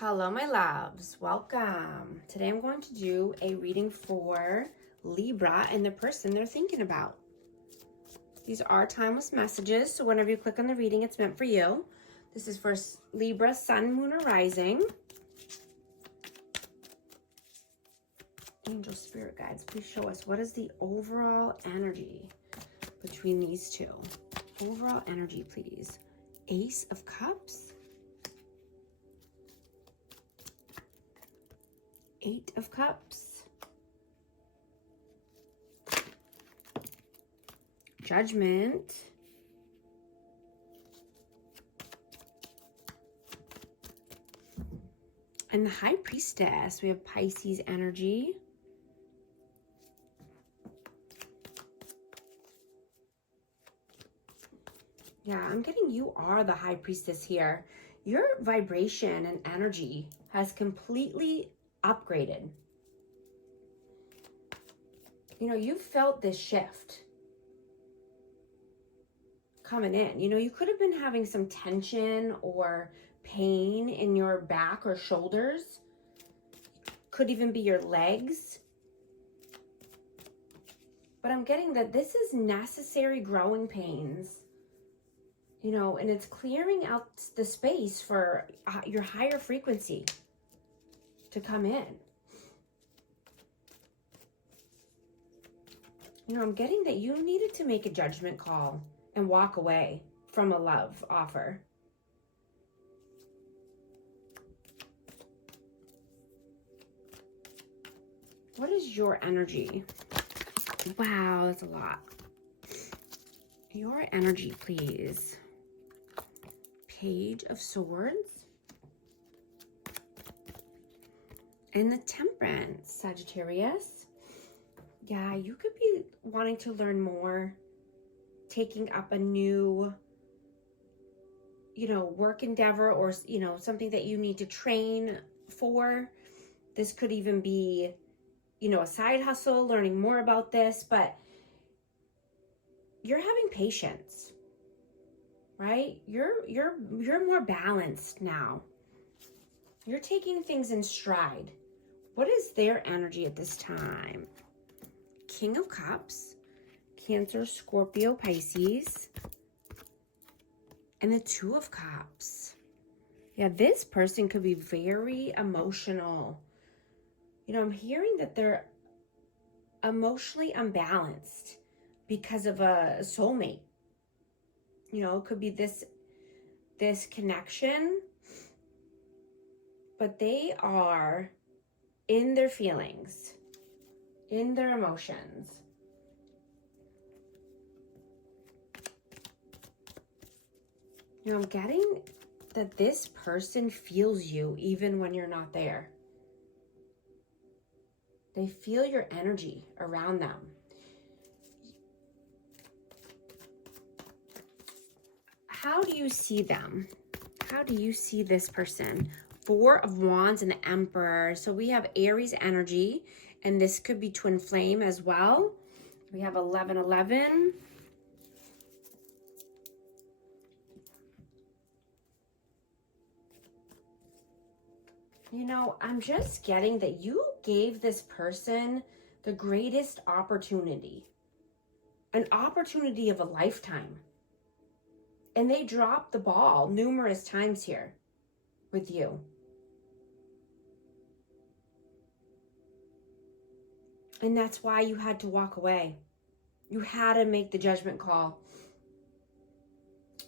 Hello, my loves. Welcome. Today I'm going to do a reading for Libra and the person they're thinking about. These are timeless messages, so whenever you click on the reading, it's meant for you. This is for Libra, Sun, Moon, or Rising. Angel Spirit Guides, please show us what is the overall energy between these two. Overall energy, please. Ace of Cups. Eight of Cups. Judgment. And the High Priestess. We have Pisces energy. Yeah, I'm getting you are the High Priestess here. Your vibration and energy has completely upgraded. You know, you felt this shift coming in. You know, you could have been having some tension or pain in your back or shoulders. Could even be your legs. But I'm getting that this is necessary growing pains. You know, and it's clearing out the space for your higher frequency to come in. You know, I'm getting that you needed to make a judgment call and walk away from a love offer. What is your energy? Wow, that's a lot. Your energy, please. Page of Swords. And the Temperance, Sagittarius. Yeah, you could be wanting to learn more, taking up a new, you know, work endeavor or, you know, something that you need to train for. This could even be, you know, a side hustle, learning more about this, but you're having patience, right? You're more balanced now. You're taking things in stride. What is their energy at this time? King of Cups, Cancer, Scorpio, Pisces, and the Two of Cups. Yeah, this person could be very emotional. You know, I'm hearing that they're emotionally unbalanced because of a soulmate. You know, it could be this connection, but they are in their feelings, in their emotions. You know, I'm getting that this person feels you even when you're not there. They feel your energy around them. How do you see them? How do you see this person? Four of Wands and the Emperor. So we have Aries energy, and this could be twin flame as well. We have 1111. You know, I'm just getting that you gave this person the greatest opportunity, an opportunity of a lifetime. And they dropped the ball numerous times here with you. And that's why you had to walk away. You had to make the judgment call.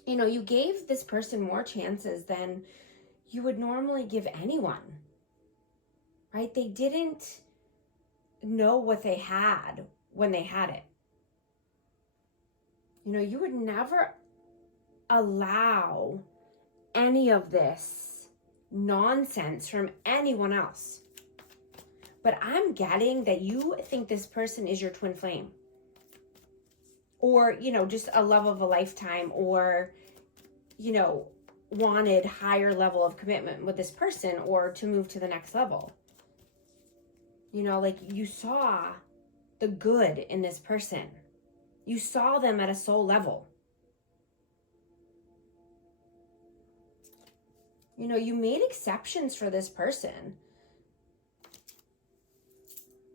You know, you gave this person more chances than you would normally give anyone, right? They didn't know what they had when they had it. You know, you would never allow any of this nonsense from anyone else. But I'm getting that you think this person is your twin flame. Or, you know, just a love of a lifetime, or, you know, wanted higher level of commitment with this person or to move to the next level. You know, like you saw the good in this person. You saw them at a soul level. You know, you made exceptions for this person.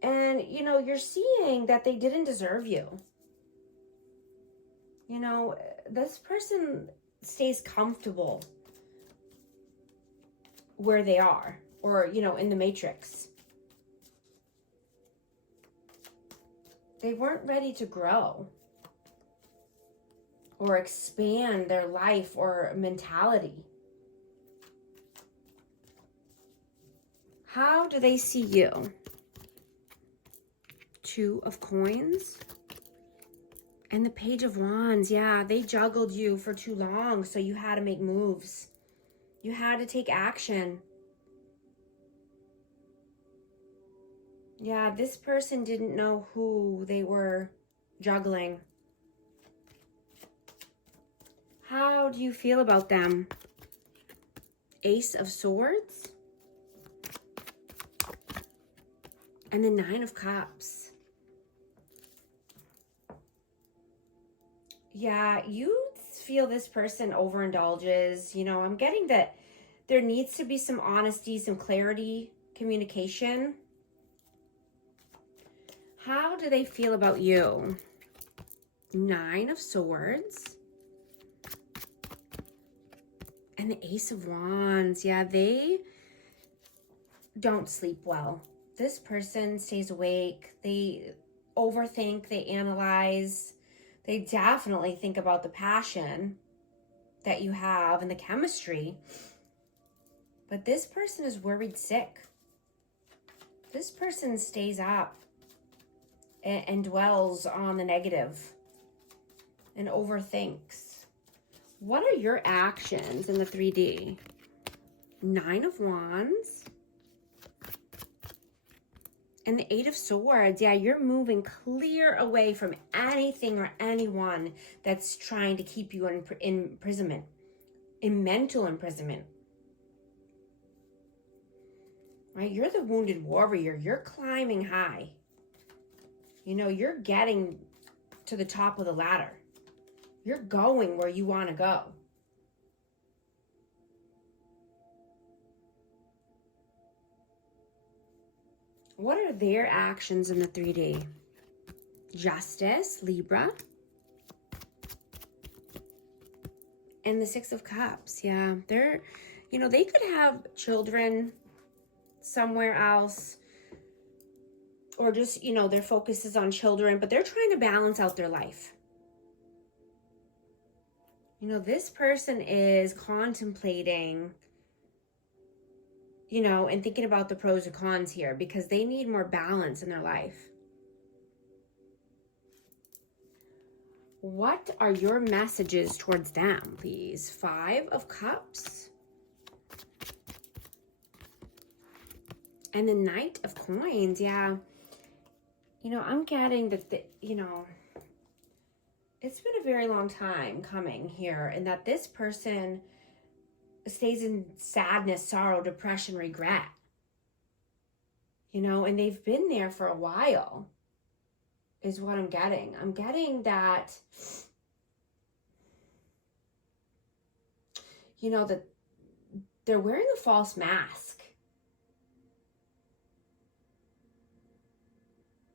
And, you know, you're seeing that they didn't deserve you. You know, this person stays comfortable where they are, or, you know, in the matrix. They weren't ready to grow or expand their life or mentality. How do they see you? Two of Coins and the Page of Wands. Yeah, they juggled you for too long, so you had to make moves. You had to take action. Yeah, this person didn't know who they were juggling. How do you feel about them? Ace of Swords and the Nine of Cups. Yeah, you feel this person overindulges. You know, I'm getting that there needs to be some honesty, some clarity, communication. How do they feel about you? Nine of Swords and the Ace of Wands. Yeah, they don't sleep well. This person stays awake. They overthink, they analyze. They definitely think about the passion that you have and the chemistry. But this person is worried sick. This person stays up and dwells on the negative and overthinks. What are your actions in the 3D? Nine of Wands and the Eight of Swords. Yeah, you're moving clear away from anything or anyone that's trying to keep you in imprisonment, in mental imprisonment. Right? You're the wounded warrior. You're climbing high. You know, you're getting to the top of the ladder. You're going where you want to go. What are their actions in the 3D? Justice, Libra. And the Six of Cups. Yeah, they're, you know, they could have children somewhere else. Or just, you know, their focus is on children, but they're trying to balance out their life. You know, this person is contemplating, you know, and thinking about the pros and cons here because they need more balance in their life. What are your messages towards them, please? Five of Cups and the Knight of Coins. Yeah. You know, I'm getting that, you know, it's been a very long time coming here, and that this person stays in sadness, sorrow, depression, regret. You know, and they've been there for a while, is what I'm getting. I'm getting that, you know, that they're wearing a false mask.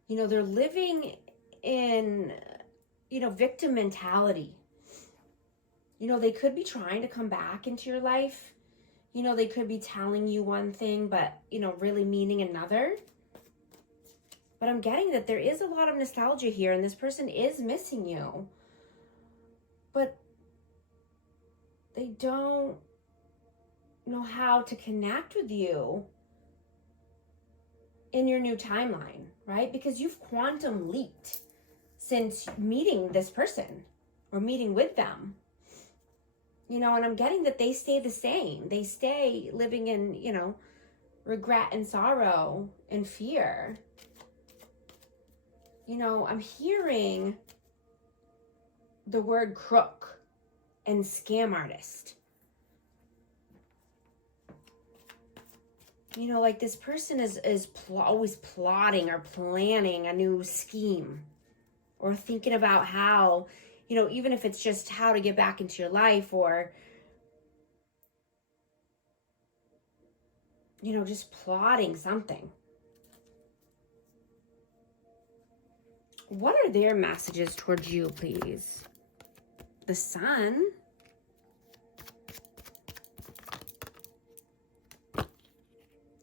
You know, they're living in, you know, victim mentality. You know, they could be trying to come back into your life. You know, they could be telling you one thing, but, you know, really meaning another. But I'm getting that there is a lot of nostalgia here, and this person is missing you. But they don't know how to connect with you in your new timeline, right? Because you've quantum leaped since meeting this person or meeting with them. You know, and I'm getting that they stay the same. They stay living in, you know, regret and sorrow and fear. You know, I'm hearing the word crook and scam artist. You know, like this person is always plotting or planning a new scheme or thinking about how, you know, even if it's just how to get back into your life or, you know, just plotting something. What are their messages towards you, please? The Sun.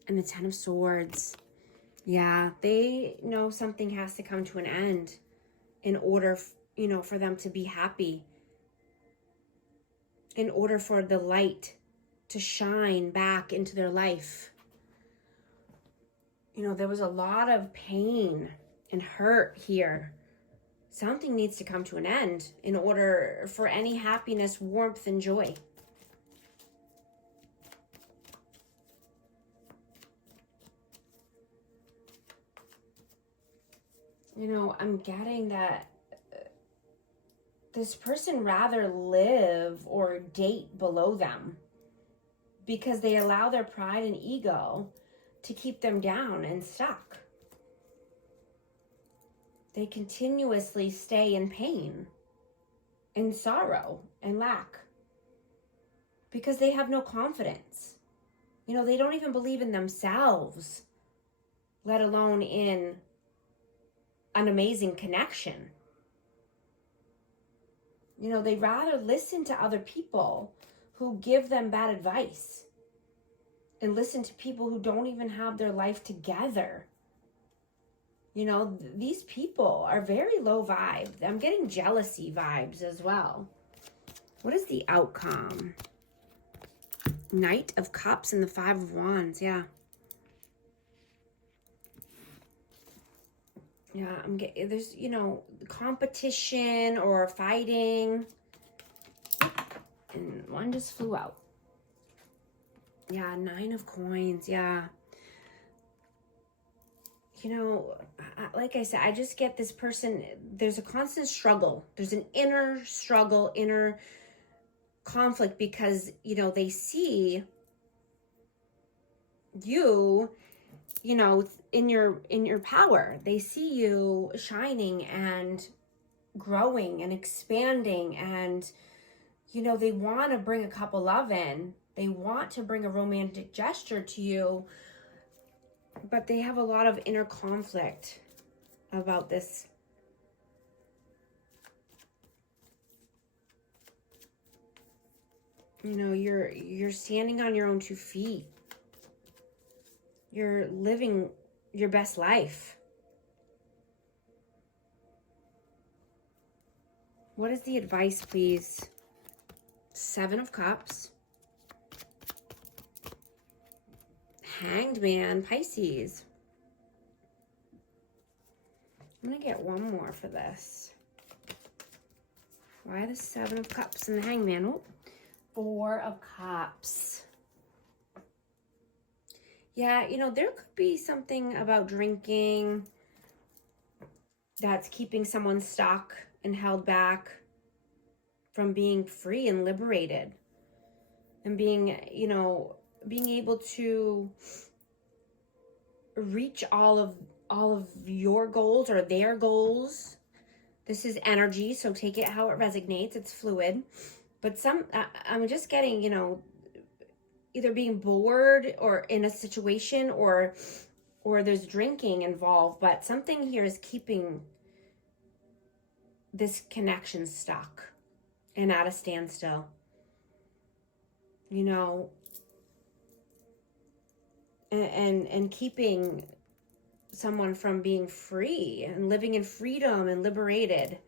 And the Ten of Swords. Yeah, they know something has to come to an end in order, you know, for them to be happy. In order for the light to shine back into their life. You know, there was a lot of pain and hurt here. Something needs to come to an end in order for any happiness, warmth, and joy. You know, I'm getting that this person rather live or date below them because they allow their pride and ego to keep them down and stuck. They continuously stay in pain, in sorrow, and lack because they have no confidence. You know, they don't even believe in themselves, let alone in an amazing connection. You know, they rather listen to other people who give them bad advice and listen to people who don't even have their life together. You know, these people are very low vibe. I'm getting jealousy vibes as well. What is the outcome? Knight of Cups and the Five of Wands. Yeah. Yeah, I'm getting, there's, you know, competition or fighting. And one just flew out. Yeah, Nine of Coins. Yeah. You know, like I said, I just get this person, there's a constant struggle. There's an inner struggle, inner conflict because, you know, they see you, you know, in your power. They see you shining and growing and expanding, and, you know, they want to bring a couple love in. They want to bring a romantic gesture to you, but they have a lot of inner conflict about this. You know, you're standing on your own 2 feet. You're living your best life. What is the advice, please? Seven of Cups. Hanged Man, Pisces. I'm going to get one more for this. Why the Seven of Cups and the Hanged Man? Oh, Four of Cups. Yeah, you know, there could be something about drinking that's keeping someone stuck and held back from being free and liberated. And being, you know, being able to reach all of your goals or their goals. This is energy, so take it how it resonates. It's fluid. But I'm just getting, you know, either being bored or in a situation or there's drinking involved, but something here is keeping this connection stuck and at a standstill. You know, and keeping someone from being free and living in freedom and liberated.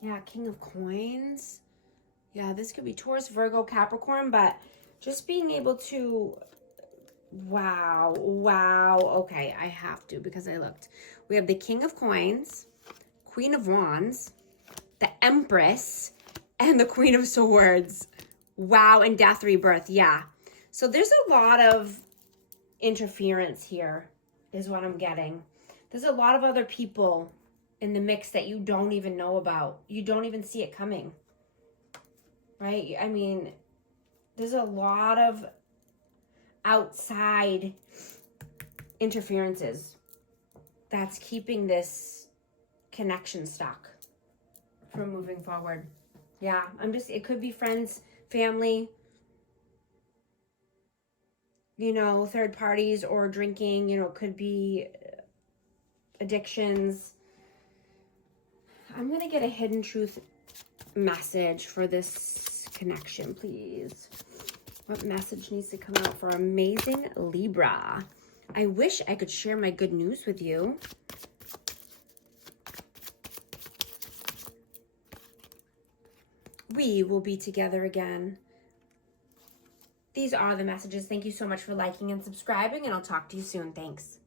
Yeah, King of Coins. Yeah, this could be Taurus, Virgo, Capricorn, but just being able to, wow. Okay, I have to because I looked. We have the King of Coins, Queen of Wands, the Empress, and the Queen of Swords. Wow, and Death, Rebirth, yeah. So there's a lot of interference here is what I'm getting. There's a lot of other people in the mix that you don't even know about. You don't even see it coming, right? I mean, there's a lot of outside interferences that's keeping this connection stuck from moving forward. Yeah, it could be friends, family, you know, third parties, or drinking, you know, it could be addictions. I'm going to get a hidden truth message for this connection, please. What message needs to come out for amazing Libra? I wish I could share my good news with you. We will be together again. These are the messages. Thank you so much for liking and subscribing, and I'll talk to you soon. Thanks.